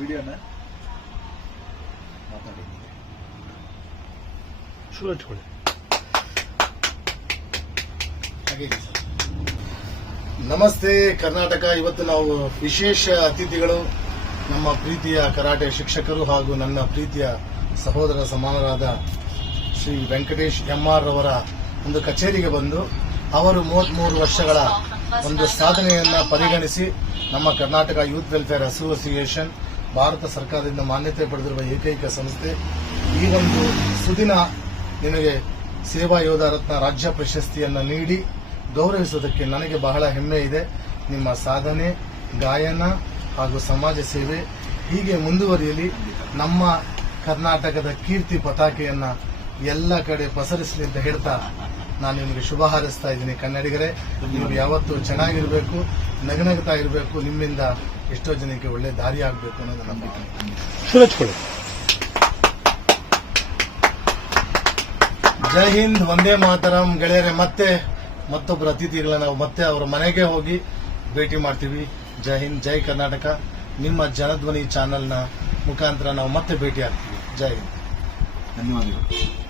ವಿಡಿಯೋನ ಮಾತಾಡಿ ಶುರು ಹಚ್ಕೊಳ್ಳಿ. ನಮಸ್ತೆ ಕರ್ನಾಟಕ. ಇವತ್ತು ನಾವು ವಿಶೇಷ ಅತಿಥಿಗಳು, ನಮ್ಮ ಪ್ರೀತಿಯ ಕರಾಟೆ ಶಿಕ್ಷಕರು ಹಾಗೂ ನನ್ನ ಪ್ರೀತಿಯ ಸಹೋದರ ಸಮಾನರಾದ ಶ್ರೀ ವೆಂಕಟೇಶ್ ಎಂ.ಆರ್. ಅವರ ಒಂದು ಕಚೇರಿಗೆ ಬಂದು ಅವರು 33 ವರ್ಷಗಳ ಒಂದು ಸಾಧನೆಯನ್ನ ಪರಿಗಣಿಸಿ ನಮ್ಮ Karnataka youth welfare association Bharat ಸರ್ಕಾರದಿಂದ ಮಾನ್ಯತೆ ಪಡೆದಿರುವ ಏಕೈಕ ಸಂಸ್ಥೆ ಈ ಒಂದು ಸುದಿನ ನಿನಗೆ ಸೇವಾ ಯೋಧ ರತ್ನ ರಾಜ್ಯ ಪ್ರಶಸ್ತಿಯನ್ನು ನೀಡಿ ಗೌರವಿಸುವುದಕ್ಕೆ ನನಗೆ ಬಹಳ ಹೆಮ್ಮೆ ಇದೆ. ನಿಮ್ಮ ಸಾಧನೆ, ಗಾಯನ ಹಾಗೂ ಸಮಾಜ ಸೇವೆ ಹೀಗೆ ಮುಂದುವರಿಯಲಿ. ನಮ್ಮ ಕರ್ನಾಟಕದ ಕೀರ್ತಿ ಪತಾಕೆಯನ್ನ ಎಲ್ಲ ಕಡೆ ಪಸರಿಸಲಿ ಅಂತ ಹೇಳ್ತಾ ನಾನು ನಿಮಗೆ ಶುಭ ಹಾರೈಸ್ತಾ ಇದ್ದೀನಿ. ಕನ್ನಡಿಗರೇ, ನೀವು ಯಾವತ್ತೂ ಚೆನ್ನಾಗಿರಬೇಕು, ನಗನಗ್ತಾ ಇರಬೇಕು. ನಿಮ್ಮಿಂದ ಎಷ್ಟೋ ಜನಕ್ಕೆ ಒಳ್ಳೆ ದಾರಿ ಆಗಬೇಕು ಅನ್ನೋದು ನಂಬಿಕೆ. ಶುರು ಹಚ್ಕೊಳ್ಳಿ. ಜೈ ಹಿಂದ್, ವಂದೇ ಮಾತರಂ. ಗೆಳೆಯರೆ, ಮತ್ತೆ ಮತ್ತೊಬ್ಬರ ಅತಿಥಿಗಳ ನಾವು ಮತ್ತೆ ಅವರ ಮನೆಗೆ ಹೋಗಿ ಭೇಟಿ ಮಾಡ್ತೀವಿ. ಜೈ ಹಿಂದ್, ಜೈ ಕರ್ನಾಟಕ. ನಿಮ್ಮ ಜನಧ್ವನಿ ಚಾನೆಲ್ನ ಮುಖಾಂತರ ನಾವು ಮತ್ತೆ ಭೇಟಿ ಆಗ್ತೀವಿ. ಜೈ ಹಿಂದ್, ಧನ್ಯವಾದಗಳು.